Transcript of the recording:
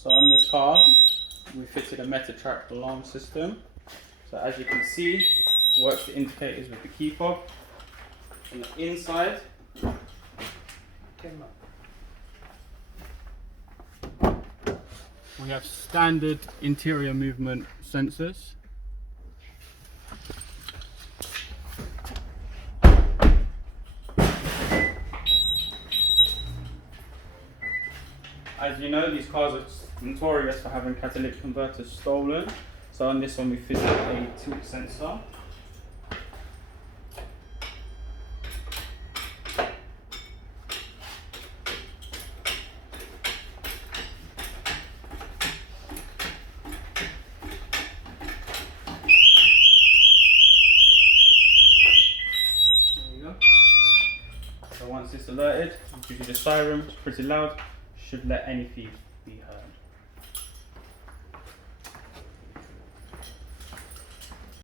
So on this car, we fitted a Metatrack alarm system. So as you can see, it works the indicators with the key fob. On the inside, we have standard interior movement sensors. As you know, these cars are notorious for having catalytic converters stolen. So on this one we fitted a tilt sensor. There you go. So once it's alerted, it gives you the siren, it's pretty loud, should let any thief be heard.